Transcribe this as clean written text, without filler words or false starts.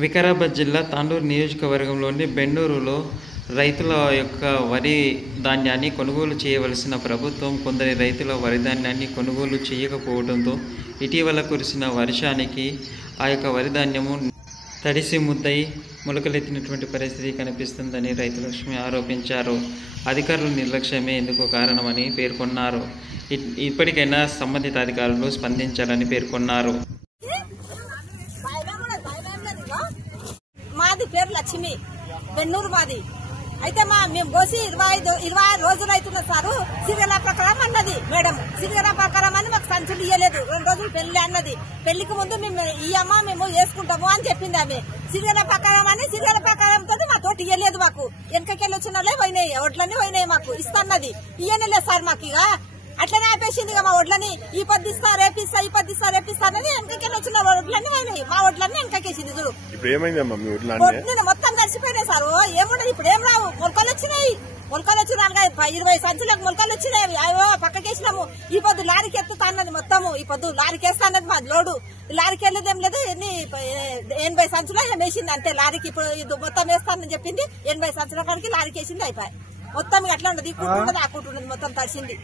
వికారాబాద్ జిల్లా తాండూరు నియోజకవర్గంలోని బెండూరులో రైతుల యొక్క వరి ధాన్యాన్ని కొనుగోలు చేయవలసిన ప్రభుత్వం కొందరి రైతుల వరి ధాన్యాన్ని కొనుగోలు చేయకపోవడంతో ఇటీవల కురిసిన వర్షానికి ఆ యొక్క వరి ధాన్యము తడిసి ముద్దై మొలకలెత్తినటువంటి పరిస్థితి కనిపిస్తుందని రైతు లక్ష్మి ఆరోపించారు. అధికారుల నిర్లక్ష్యమే ఇందుకు కారణమని పేర్కొన్నారు. ఇప్పటికైనా సంబంధిత అధికారులు స్పందించాలని పేర్కొన్నారు. మాది పేరు లక్ష్మి, బెన్నూరు మాది. అయితే మేము పోసి 26 రోజులు అవుతున్నది సారు. సిరిగల ప్రకారం అన్నది మేడం, సిరిగల ప్రకారం అని మాకు సంచులు ఇయ్యలేదు. 2 రోజులు పెళ్లి అన్నది. పెళ్లికి ముందు మేము ఇయ్యమ్మా మేము వేసుకుంటాము అని చెప్పింది ఆమె. సిరిగల ప్రకారం అని సిరిగల ప్రకారంతో మా తోటి ఇయ్యలేదు. మాకు వెనకకెళ్ళి వచ్చిన వాళ్ళే పోయినాయి, ఒడ్లన్నీ పోయినాయి. మాకు ఇస్తాన్నది ఇయ్యలేదు సార్. మాకు ఇక అట్లనే ఆపేసింది. మా ఒడ్లని ఈ పద్దిస్తా రేపిస్తా, ఈ పద్దిస్తా రేపిస్తా అనేది వెనకకెళ్ళి వచ్చిన ఒడ్లన్నీ పోయినాయి. మా ఒడ్లన్నీ వెనకకేసింది. చూడు మొత్తం తడిసిపోయినాయి సార్. ఏముండదు ఇప్పుడు, ఏం రావు. మొలకలు వచ్చినాయి, మొలకలు వచ్చి 20 సంచులకు మొలకలు వచ్చినాయి. అయ్యో పక్కకేసినాము. ఈ పొద్దు లారీకి ఎత్తుతా అన్నది మొత్తము. ఈ పొద్దు లారీకి వేస్తా అన్నది మా లోడు. లారీకి వెళ్ళేదేం లేదు. 80 సంచులు వేసింది అంతే లారీకి. ఇప్పుడు ఇది మొత్తం వేస్తానని చెప్పింది. 80 సంచుల కాడికి లారీకి వేసింది. అయిపోయి మొత్తం అట్లా ఉండదు. ఈ కూటుండదు, ఆ కూటుండదు, మొత్తం తడిసింది.